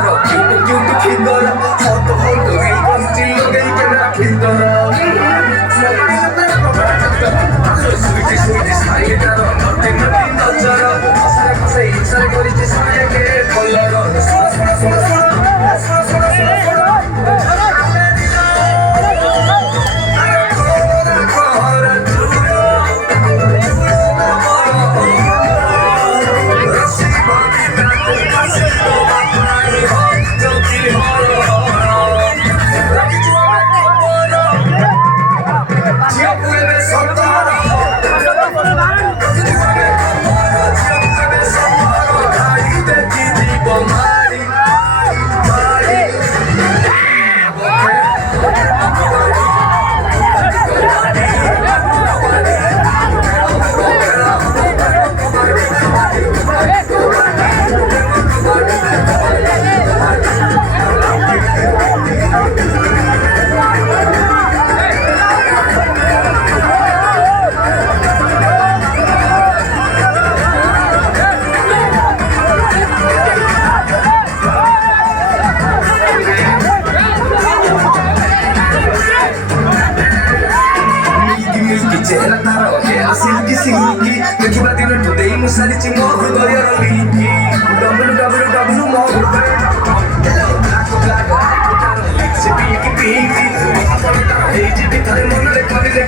따라 큐트 킨더라 헛도 이건 찔러게 이겨라 킨더라 스위치 사이에 따라 너띵 너처럼 허사에 인살거리지 사에게 걸러라 소라 Cera taro che la silky perché battino tutte i musalici morro ero lì www morro se picchi picchi ma poi da hate di tale mondo le cose le